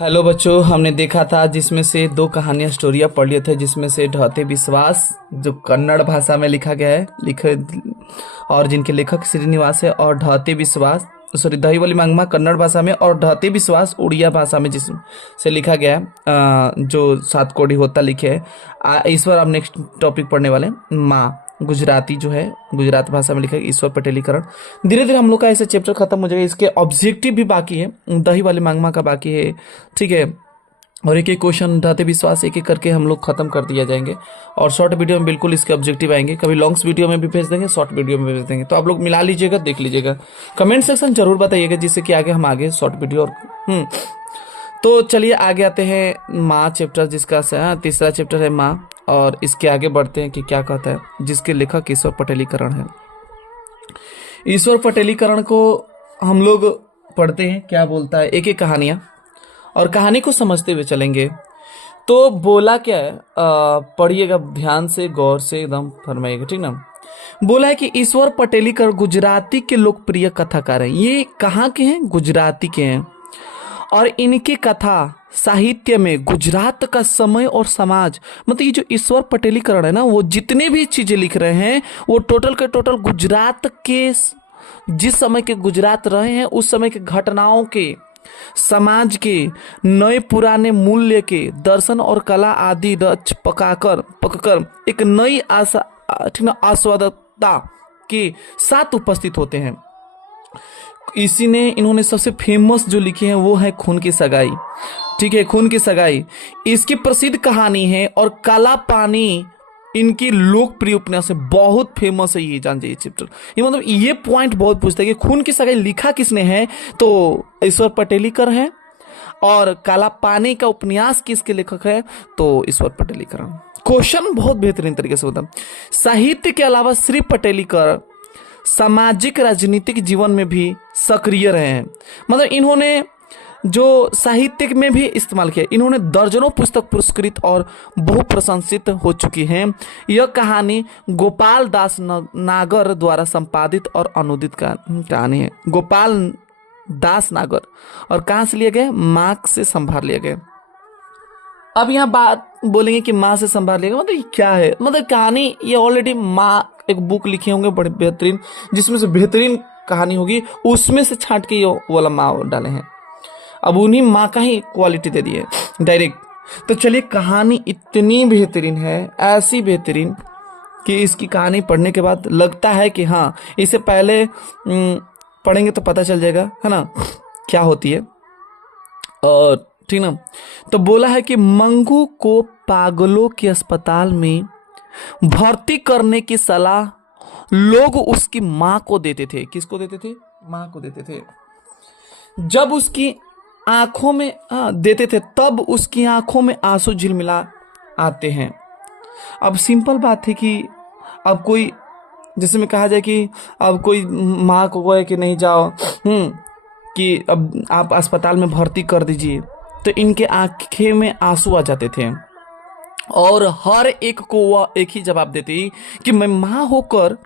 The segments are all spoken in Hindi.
हेलो बच्चों, हमने देखा था जिसमें से दो कहानियां स्टोरियां पढ़ लिए थे, जिसमें से ढहते विश्वास जो कन्नड़ भाषा में लिखा गया है और जिनके लेखक श्रीनिवास है, और ढहते विश्वास दही वाली मांगमा कन्नड़ भाषा में, और ढहते विश्वास उड़िया भाषा में जिस से लिखा गया है, जो सात कोड़ी होता लिखे है। इस बार आप नेक्स्ट टॉपिक पढ़ने वाले हैं माँ, गुजराती जो है, गुजरात भाषा में लिखा है, ईश्वर पटेलीकरण। धीरे धीरे हम लोग का ऐसे चैप्टर खत्म हो जाएगा। इसके ऑब्जेक्टिव भी बाकी है, दही वाली मांगमा का बाकी है, ठीक है। और एक एक क्वेश्चन ढाते विश्वास एक एक करके हम लोग खत्म कर दिया जाएंगे। और शॉर्ट वीडियो में बिल्कुल इसके ऑब्जेक्टिव आएंगे, कभी लॉन्ग्स वीडियो में भी भेज देंगे, शॉर्ट वीडियो में भेज देंगे। तो आप लोग मिला लीजिएगा, देख लीजिएगा, कमेंट सेक्शन जरूर बताइएगा, जिससे कि आगे हम आगे शॉर्ट वीडियो और तो चलिए आगे आते हैं माँ चैप्टर, जिसका तीसरा चैप्टर है माँ। और इसके आगे बढ़ते हैं कि क्या कहता है, जिसके लेखक ईश्वर पटेलीकरण है। ईश्वर पटेलीकरण को हम लोग पढ़ते हैं, क्या बोलता है, एक एक कहानियां, और कहानी को समझते हुए चलेंगे। तो बोला क्या है, पढ़िएगा ध्यान से, गौर से एकदम फरमाइएगा, ठीक ना। बोला है कि ईश्वर पटेलीकरण गुजराती के लोकप्रिय कथाकार हैं। ये कहाँ के हैं? गुजराती के हैं। और इनकी कथा साहित्य में गुजरात का समय और समाज, मतलब ये जो ईश्वर पटेलीकरण है ना, वो जितने भी चीजें लिख रहे हैं वो टोटल के टोटल गुजरात के, जिस समय के गुजरात रहे हैं उस समय के घटनाओं के, समाज के, नए पुराने मूल्य के, दर्शन और कला आदि रच पककर एक नई आशा, ठीक ना, आस्वादकता के साथ उपस्थित होते हैं। इसी ने इन्होंने सबसे फेमस जो लिखे हैं वो है खून की सगाई, ठीक है, खून की सगाई इसकी प्रसिद्ध कहानी है। और काला पानी इनकी लोकप्रिय उपन्यास है, बहुत फेमस है, ये जान जाइए चैप्टर। ये मतलब ये पॉइंट बहुत पूछता है कि खून की सगाई लिखा किसने है, तो ईश्वर पटेलीकर है। और काला पानी का उपन्यास किसके लेखक है, तो ईश्वर पटेलीकर। क्वेश्चन बहुत बेहतरीन तरीके से होता है। साहित्य के अलावा श्री पटेलीकर सामाजिक राजनीतिक जीवन में भी सक्रिय रहे हैं। मतलब इन्होंने जो साहित्य में भी इस्तेमाल किया, इन्होंने दर्जनों पुस्तक पुरस्कृत और बहु प्रशंसित हो चुकी हैं। यह कहानी गोपाल दास नागर द्वारा संपादित और अनुदित कहानी है। गोपाल दास नागर, और कहाँ से लिए गए? माँ से संभाल लिए गए। अब यहाँ बात बोलेंगे कि माँ से संभाल लिएगा, मतलब ये क्या है, मतलब कहानी ये ऑलरेडी माँ एक बुक लिखे होंगे बड़े बेहतरीन, जिसमें से बेहतरीन कहानी होगी, उसमें से छांट के ये वाला माँ डाले हैं। अब उन्हीं माँ का ही क्वालिटी दे दिए डायरेक्ट। तो चलिए, कहानी इतनी बेहतरीन है, ऐसी बेहतरीन कि इसकी कहानी पढ़ने के बाद लगता है कि हाँ, इसे पहले पढ़ेंगे तो पता चल जाएगा, है ना, क्या होती है। और ठीक ना। तो बोला है कि मंगू को पागलों के अस्पताल में भर्ती करने की सलाह लोग उसकी मां को देते थे। किसको देते थे? मां को देते थे। जब उसकी आंखों में देते थे, तब उसकी आंखों में आंसू झिलमिला आते हैं। अब सिंपल बात है कि अब कोई, जैसे में कहा जाए कि अब कोई मां को कहे कि नहीं जाओ, कि अब आप अस्पताल में भर्ती कर दीजिए, तो इनके आंखें में आंसू आ जाते थे। और हर एक को वह एक ही जवाब देती कि मैं मां होकर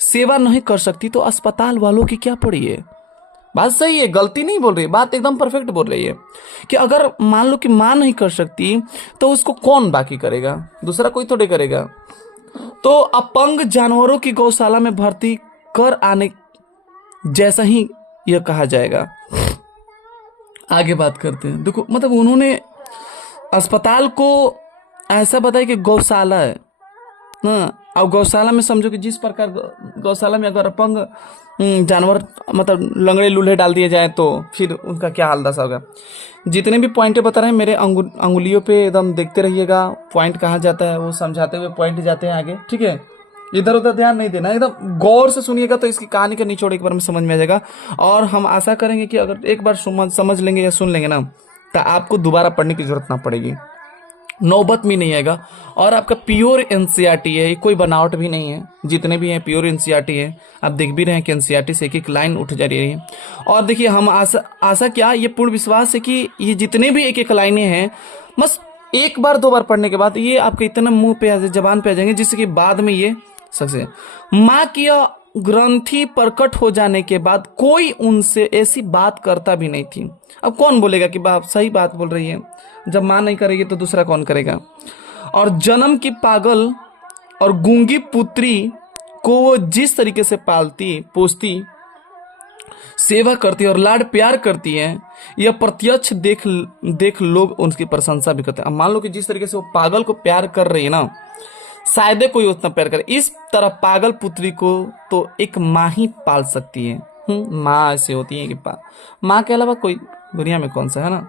सेवा नहीं कर सकती तो अस्पताल वालों की क्या पड़ी है। बात सही है, गलती नहीं बोल रही, बात एकदम परफेक्ट बोल रही है कि अगर मान लो कि मां नहीं कर सकती तो उसको कौन बाकी करेगा, दूसरा कोई थोड़े करेगा। तो अपंग जानवरों की गौशाला में भर्ती कर आने जैसा ही यह कहा जाएगा। आगे बात करते हैं। देखो, मतलब उन्होंने अस्पताल को ऐसा बताया कि गौशाला है ना। अब गौशाला में समझो कि जिस प्रकार गौशाला में अगर अपंग जानवर, मतलब लंगड़े लूल्हे डाल दिए जाए तो फिर उनका क्या हाल दशा होगा। जितने भी पॉइंट बता रहे हैं मेरे अंगुलियों पे एकदम देखते रहिएगा, पॉइंट कहाँ जाता है वो समझाते हुए पॉइंट जाते हैं आगे, ठीक है। इधर उधर ध्यान नहीं देना, एकदम गौर से सुनिएगा तो इसकी कहानी का निचोड़ एक बार में समझ में आ जाएगा। और हम आशा करेंगे कि अगर एक बार समझ लेंगे या सुन लेंगे ना, तो आपको दोबारा पढ़ने की जरूरत ना पड़ेगी, नौबत भी नहीं आएगा। और आपका प्योर एनसीईआरटी है, कोई बनावट भी नहीं है, जितने भी हैं प्योर एनसीईआरटी है। आप देख भी रहे हैं कि एनसीईआरटी से एक एक लाइन उठ जा रही है। और देखिए, हम आशा क्या, ये पूर्ण विश्वास है कि ये जितने भी एक एक लाइनें हैं, बस एक बार दो बार पढ़ने के बाद ये आपके इतना मुंह पे जबान पे आ जाएंगे, जिससे कि बाद में ये सक्सेस। माँ की ग्रंथि प्रकट हो जाने के बाद कोई उनसे ऐसी बात करता भी नहीं थी। अब कौन बोलेगा कि बाप सही बात बोल रही है, जब माँ नहीं करेगी तो दूसरा कौन करेगा। और जन्म की पागल और गूंगी पुत्री को वो जिस तरीके से पालती पोसती, सेवा करती है और लाड प्यार करती है, यह प्रत्यक्ष देख देख लोग उनकी प्रशंसा भी करते हैं। अब मान लो कि जिस तरीके से वो पागल को प्यार कर रही है ना, शायद कोई उतना प्यार करे। इस तरह पागल पुत्री को तो एक माँ ही पाल सकती है। माँ ऐसे होती है कि माँ के अलावा कोई दुनिया में कौन सा है ना।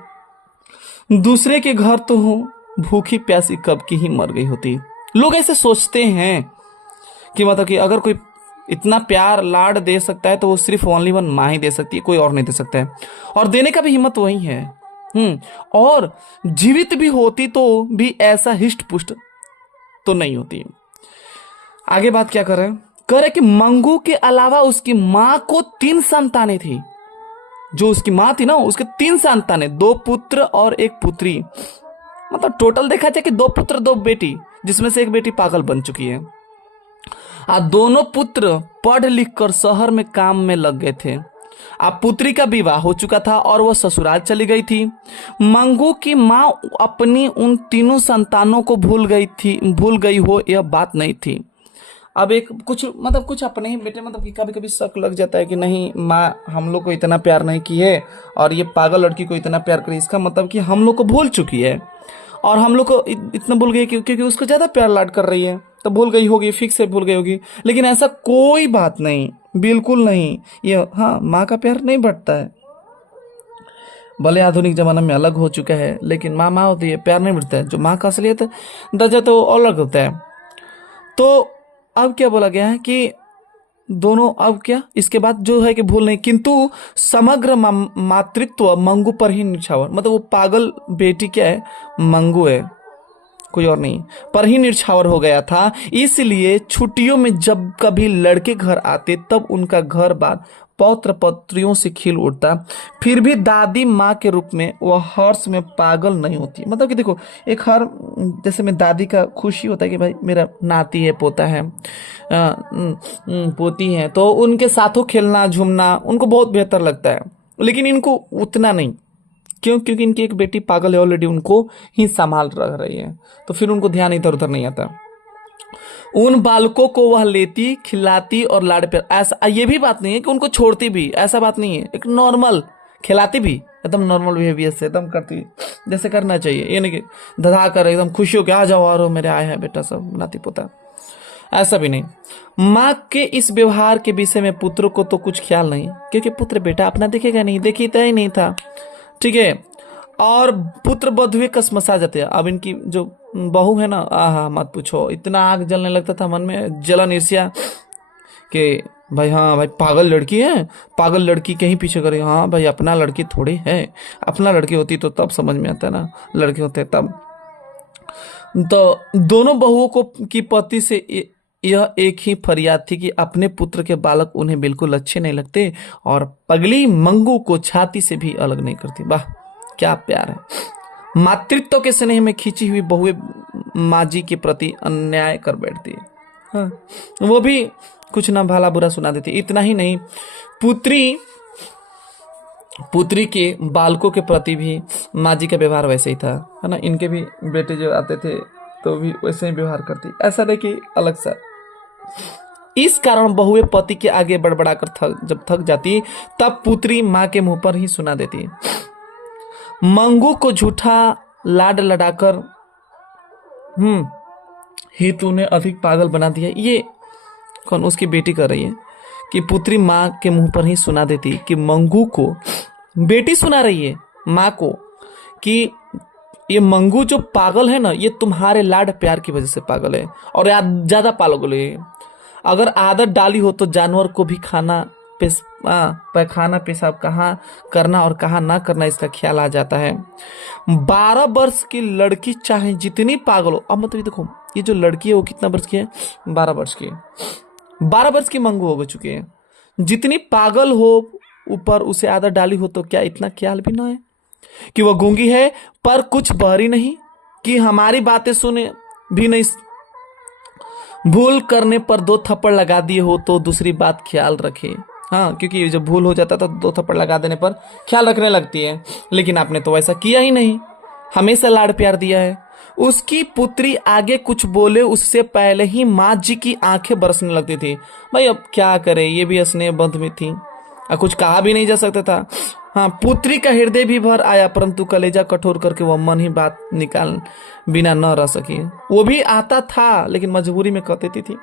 दूसरे के घर तो हो भूखी प्यासी कब की ही मर गई होती। लोग ऐसे सोचते हैं कि मतलब कि अगर कोई इतना प्यार लाड दे सकता है तो वो सिर्फ ओनली वन माँ ही दे सकती है, कोई और नहीं दे सकता है। और देने का भी हिम्मत वही है। और जीवित भी होती तो भी ऐसा हिष्ट पुष्ट तो नहीं होती। आगे बात क्या करे कि मंगू के अलावा उसकी माँ को 3 संतानें थी। जो उसकी माँ थी ना, उसके 3 संतानें, 2 पुत्र और 1 पुत्री। मतलब टोटल देखा जाए कि 2 पुत्र 2 बेटी, जिसमें से 1 बेटी पागल बन चुकी है। दोनों पुत्र पढ़ लिख कर शहर में काम में लग गए थे। पुत्री का विवाह हो चुका था और वह ससुराल चली गई थी। मंगू की माँ अपनी उन 3 संतानों को भूल गई हो यह बात नहीं थी। अब एक कुछ अपने ही बेटे, मतलब कि कभी कभी शक लग जाता है कि नहीं, माँ हम लोग को इतना प्यार नहीं की है और ये पागल लड़की को इतना प्यार करी, इसका मतलब कि हम लोग को भूल चुकी है और हम लोग को इतना भूल गई क्योंकि उसको ज्यादा प्यार लाड कर रही है, तो भूल गई होगी, फिक्स है भूल गई होगी। लेकिन ऐसा कोई बात नहीं, बिल्कुल नहीं। ये माँ का प्यार नहीं बढ़ता है। भले आधुनिक जमाना में अलग हो चुका है, लेकिन माँ होती है, प्यार नहीं बढ़ता है। जो माँ का असलियत दर्जा तो अलग होता है। तो अब क्या बोला गया है कि दोनों, अब क्या इसके बाद जो है कि भूल नहीं, किंतु समग्र मातृत्व मंगू पर ही निछावर। मतलब वो पागल बेटी क्या है, मंगू है, कोई और नहीं, पर ही निर्छावर हो गया था। इसलिए छुट्टियों में जब कभी लड़के घर आते तब उनका घर बार पौत्र पत्रियों से खिल उठता। फिर भी दादी माँ के रूप में वह हर्ष में पागल नहीं होती। मतलब कि देखो, एक हर जैसे में दादी का खुशी होता है कि भाई मेरा नाती है, पोता है, पोती है, तो उनके साथों खेलना झूमना उनको बहुत बेहतर लगता है। लेकिन इनको उतना नहीं। क्यों? क्योंकि इनकी एक बेटी पागल है, ऑलरेडी उनको ही संभाल रह रही है, तो फिर उनको ध्यान इधर उधर नहीं आता। उन बालकों को वह लेती, खिलाती और लाड प्यार, ऐसा ये भी बात नहीं है कि उनको छोड़ती भी, ऐसा बात नहीं है। एक नॉर्मल खिलाती भी, एकदम नॉर्मल बिहेवियर से एकदम करती जैसे करना चाहिए। ये नहीं कि धधा कर एकदम खुशी हो के आ जाओ और मेरे आए हैं बेटा सब नाती पोता, ऐसा भी नहीं। माँ के इस व्यवहार के विषय में पुत्र को तो कुछ ख्याल नहीं, क्योंकि पुत्र बेटा अपना देखेगा नहीं, देखता ही नहीं था, ठीक है। और पुत्र बधुए कसमसा जाते हैं। अब इनकी जो बहू है ना, मत पूछो, इतना आग जलने लगता था मन में, जलन ईर्ष्या कि भाई हाँ भाई पागल लड़की है, पागल लड़की के ही पीछे करे। हाँ भाई अपना लड़की थोड़ी है, अपना लड़की होती तो तब समझ में आता है ना, लड़के होते तब। तो दोनों बहुओं को की पति से यह एक ही फरियाद थी कि अपने पुत्र के बालक उन्हें बिल्कुल अच्छे नहीं लगते और पगली मंगू को छाती से भी अलग नहीं करती। वाह क्या प्यार है। मातृत्व के स्नेह में खींची हुई बहुएं माँ जी के प्रति अन्याय कर बैठती है। हाँ, वो भी कुछ ना भला बुरा सुना देती। इतना ही नहीं, पुत्री के बालकों के प्रति भी माँ जी का व्यवहार वैसे ही था, है ना। इनके भी बेटे जो आते थे तो भी वैसे ही व्यवहार करती, ऐसा नहीं कि अलग सा। इस कारण बहुएं पति के आगे बड़बड़ाकर जब थक जाती तब पुत्री माँ के मुंह पर ही सुना देती। मंगू को झूठा लाड लड़ाकर ही तूने अधिक पागल बना दिया। ये कौन? उसकी बेटी कर रही है कि पुत्री माँ के मुंह पर ही सुना देती कि मंगू को, बेटी सुना रही है माँ को कि ये मंगू जो पागल है ना, ये तुम्हारे लाड प्यार की वजह से पागल है और ज्यादा पागल है। अगर आदत डाली हो तो जानवर को भी खाना पैखाना पेशाब कहाँ करना और कहाँ ना करना इसका ख्याल आ जाता है। 12 वर्ष की लड़की चाहे जितनी पागल हो, अब मतलब देखो ये जो लड़की है वो कितना वर्ष की है? 12 वर्ष की है। 12 वर्ष की मंगू हो चुकी है। जितनी पागल हो ऊपर उसे आदत डाली हो तो क्या इतना ख्याल भी ना है कि वह गूंगी है पर कुछ बहरी नहीं, कि हमारी बातें सुने भी नहीं, भूल करने पर 2 थप्पड़ लगा दिए हो तो दूसरी बात ख्याल रखे। हाँ, क्योंकि जब भूल हो जाता तो 2 थप्पड़ लगा देने पर ख्याल रखने लगती है, लेकिन आपने तो ऐसा किया ही नहीं, हमेशा लाड़ प्यार दिया है। उसकी पुत्री आगे कुछ बोले उससे पहले ही माँ जी की आंखें बरसने लगती थी। भाई अब क्या करे, ये भी स्नेह बंध में थी और कुछ कहा भी नहीं जा सकता था। हाँ, पुत्री का हृदय भी भर आया, परंतु कलेजा कठोर करके वह मन ही बात निकाल बिना न रह सकी। वो भी आता था लेकिन मजबूरी में कह देती थी।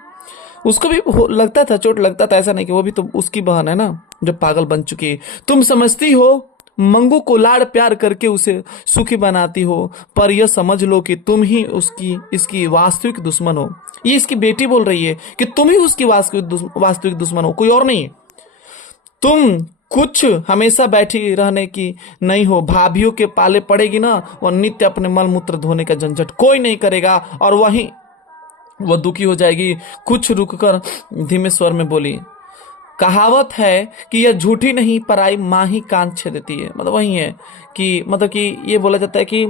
उसको भी लगता था, चोट लगता था, ऐसा नहीं कि वो भी तो उसकी बहन है ना जो पागल बन चुकी है। तुम समझती हो मंगू को लाड़ प्यार करके उसे सुखी बनाती हो, पर यह समझ लो कि तुम ही उसकी इसकी वास्तविक दुश्मन हो। ये इसकी बेटी बोल रही है कि तुम ही उसकी वास्तविक दुश्मन हो, कोई और नहीं है। तुम कुछ हमेशा बैठी रहने की नहीं हो, भाभीियों के पाले पड़ेगी ना, वह नित्य अपने मल मूत्र धोने का झंझट कोई नहीं करेगा और वहीं वह दुखी हो जाएगी। कुछ रुककर धीमे स्वर में बोली, कहावत है कि यह झूठी नहीं पराई माँ ही कान छेदती है। मतलब वही है कि मतलब कि ये बोला जाता है कि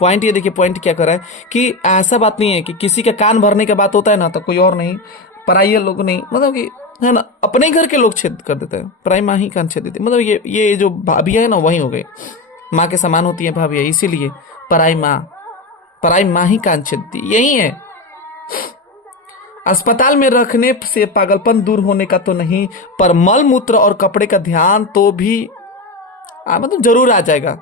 पॉइंट, ये देखिए पॉइंट क्या कर रहा है कि ऐसा बात नहीं है कि किसी का कान भरने का बात होता है ना तो कोई और नहीं, पराई लोग नहीं, मतलब कि है ना, अपने घर के लोग छेद कर देते हैं, पराई माँ ही कान छेद देती है। मतलब ये जो भाभिया है ना वही हो गई, माँ के समान होती है भाभिया, इसीलिए पराई माँ ही कान छेदती, यही है। अस्पताल में रखने से पागलपन दूर होने का तो नहीं, पर मल मूत्र और कपड़े का ध्यान तो भी मतलब जरूर आ जाएगा,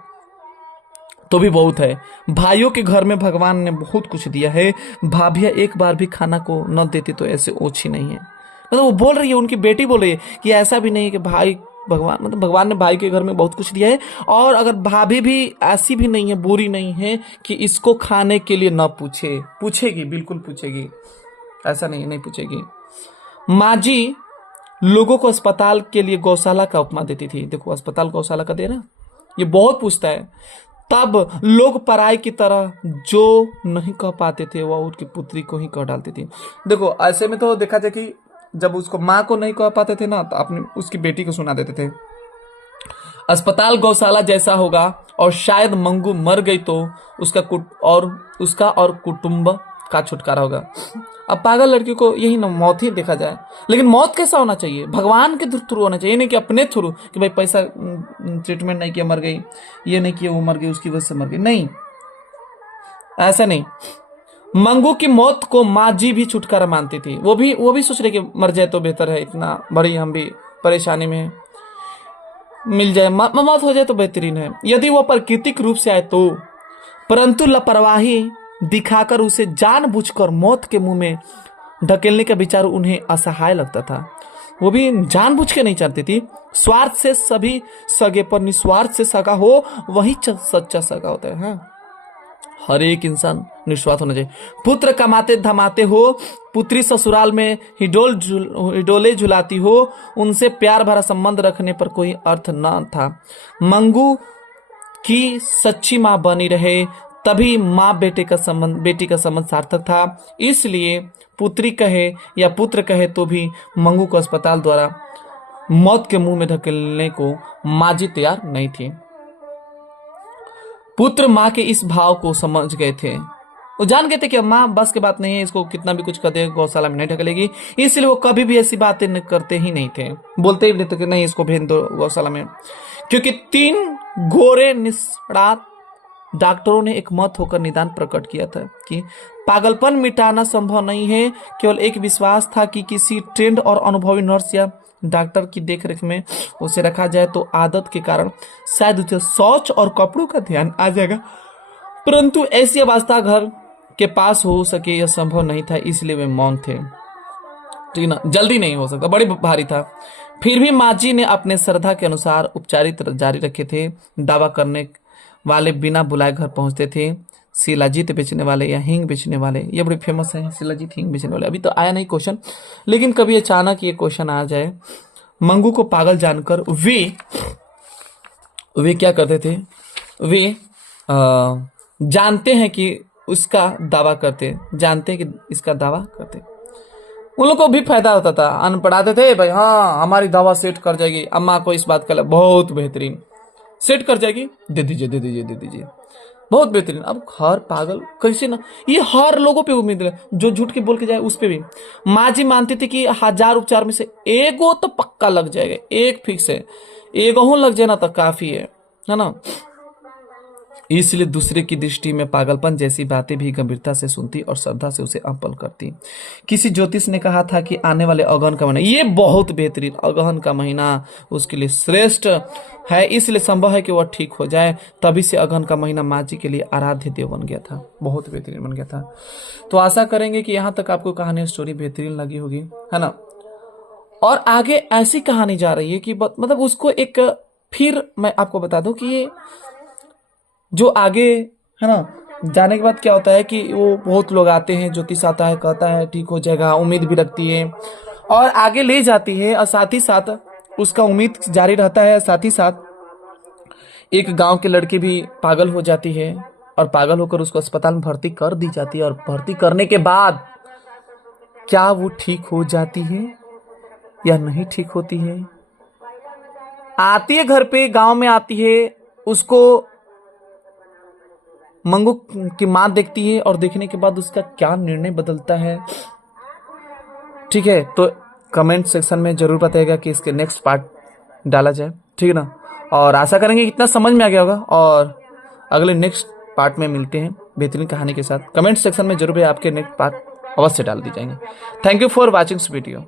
तो भी बहुत है। भाइयों के घर में भगवान ने बहुत कुछ दिया है, भाभिया एक बार भी खाना को न देती तो ऐसे ओछी नहीं है। मतलब वो बोल रही है, उनकी बेटी बोल रही है कि ऐसा भी नहीं है कि भाई भगवान, मतलब भगवान ने भाई के घर में बहुत कुछ दिया है, और अगर भाभी भी ऐसी भी नहीं है, बुरी नहीं है कि इसको खाने के लिए न पूछेगी, बिल्कुल पूछेगी, ऐसा नहीं पूछेगी। माँ जी लोगों को अस्पताल के लिए गौशाला का उपमा देती थी। देखो अस्पताल गौशाला का दे रहा, ये बहुत पूछता है। तब लोग पराई की तरह जो नहीं कह पाते थे वह उनकी पुत्री को ही कह डालती थी। देखो ऐसे में तो देखा जाए कि जब उसको माँ को नहीं कह पाते थे ना तो अपने उसकी बेटी को सुना देते थे। अस्पताल गौशाला जैसा होगा और शायद मंगू मर गई तो उसका और कुटुंब का छुटकारा होगा। अब पागल लड़की को यही ना मौत ही देखा जाए, लेकिन मौत कैसा होना चाहिए, भगवान के थ्रू होना चाहिए, नहीं कि अपने थ्रू कि भाई पैसा ट्रीटमेंट नहीं किया मर गई, ये नहीं किया वो मर गई उसकी वजह से मर गई, नहीं ऐसा नहीं। मंगू की मौत को माँ जी भी छुटकारा मानती थी, वो भी सोच रहे कि मर जाए तो बेहतर है, इतना बड़ी हम भी परेशानी में मिल जाए, मौत हो जाए तो बेहतरीन है, यदि वो प्राकृतिक रूप से आए तो। परंतु लापरवाही दिखाकर उसे जानबूझकर मौत के मुंह में ढकेलने का विचार उन्हें असहाय लगता था। वो भी जानबूझ के नहीं चाहती थी। स्वार्थ से सभी सगे, पर निस्वार्थ से सगा हो वही सच्चा सगा होता है। हाँ, हर एक इंसान निस्वार्थ होना चाहिए। पुत्र कमाते धमाते हो, पुत्री ससुराल में हिडोले झुलाती हो, उनसे प्यार भरा संबंध रखने पर कोई अर्थ न था। मंगू की सच्ची माँ बनी रहे तभी माँ बेटी का संबंध सार्थक था। इसलिए पुत्री कहे या पुत्र कहे तो भी मंगू को अस्पताल द्वारा मौत के मुंह में ढकेलने को माँ जी तैयार नहीं थी। पुत्र माँ के इस भाव को समझ गए थे, वो जान गए थे कि माँ बस की बात नहीं है, इसको कितना भी कुछ कर दे गौशाला में नहीं ढकेलेगी, इसलिए वो कभी भी ऐसी बातें करते ही नहीं थे, बोलते ही नहीं थे कि नहीं इसको भेज दो गौशाला में। क्योंकि 3 गोरे निष्णात डॉक्टरों ने एक मत होकर निदान प्रकट किया था कि पागलपन मिटाना संभव नहीं है, केवल एक विश्वास था कि किसी ट्रेंड और अनुभवी नर्स या डॉक्टर की देखरेख में उसे रखा जाए तो आदत के कारण शायद उसे शौच और कपड़ों का ध्यान आ जाएगा, परंतु ऐसी अवस्था घर के पास हो सके यह संभव नहीं था, इसलिए वे मौन थे। ठीक ना, जल्दी नहीं हो सकता, बड़ी भारी था। फिर भी माँ जी ने अपने श्रद्धा के अनुसार उपचारित जारी रखे थे। दावा करने वाले बिना बुलाए घर पहुंचते थे। शिलाजीत बेचने वाले या हींग बेचने वाले, ये बड़े फेमस हैं, शिलाजीत हींग बेचने वाले। अभी तो आया नहीं क्वेश्चन, लेकिन कभी अचानक ये क्वेश्चन आ जाए। मंगू को पागल जानकर वे क्या करते थे, वे जानते हैं कि इसका दावा करते, जानते हैं कि इसका दावा करते। उन लोग को भी फायदा होता था, अनपढ़ाते थे भाई, हाँ हमारी दावा सेट कर जाएगी, अम्मा को इस बात का बहुत बेहतरीन सेट कर जाएगी, दे दीजिए दे दीजिए दे दीजिए। बहुत बेहतरीन। अब हर पागल कैसे ना, ये हर लोगों पे उम्मीद है जो झूठ के बोल के जाए उस पे भी। माँ जी मानती थी कि 1000 उपचार में से एगो तो पक्का लग जाएगा, एक फिक्स है, एगो लग जाए ना तो काफी है ना। इसलिए दूसरे की दृष्टि में पागलपन जैसी बातें भी गंभीरता से सुनती और श्रद्धा से उसे अम्पल करती। किसी ज्योतिष ने कहा था कि आने वाले अगहन का महीना, ये बहुत बेहतरीन, अगहन का महीना उसके लिए श्रेष्ठ है, इसलिए संभव है कि वह ठीक हो जाए। तभी से अगहन का महीना माँ जी के लिए आराध्य देव बन गया था, बहुत बेहतरीन बन गया था। तो आशा करेंगे कि यहाँ तक आपको कहानी स्टोरी बेहतरीन लगी होगी, है ना। और आगे ऐसी कहानी जा रही है कि मतलब उसको एक, फिर मैं आपको बता दूं कि ये जो आगे, है ना, जाने के बाद क्या होता है कि वो बहुत लोग आते हैं, ज्योतिष आता है, कहता है ठीक हो जाएगा, उम्मीद भी रखती है और आगे ले जाती है, और साथ ही साथ उसका उम्मीद जारी रहता है। साथ ही साथ एक गांव के लड़की भी पागल हो जाती है और पागल होकर उसको अस्पताल में भर्ती कर दी जाती है, और भर्ती करने के बाद क्या वो ठीक हो जाती है या नहीं ठीक होती है। आती है घर पे, गांव में आती है, उसको मंगू की माँ देखती है और देखने के बाद उसका क्या निर्णय बदलता है, ठीक है। तो कमेंट सेक्शन में जरूर बताइएगा कि इसके नेक्स्ट पार्ट डाला जाए, ठीक है ना। और आशा करेंगे इतना समझ में आ गया होगा, और अगले नेक्स्ट पार्ट में मिलते हैं बेहतरीन कहानी के साथ। कमेंट सेक्शन में जरूर आपके नेक्स्ट पार्ट अवश्य डाल दी जाएंगे। Thank you for watching this video.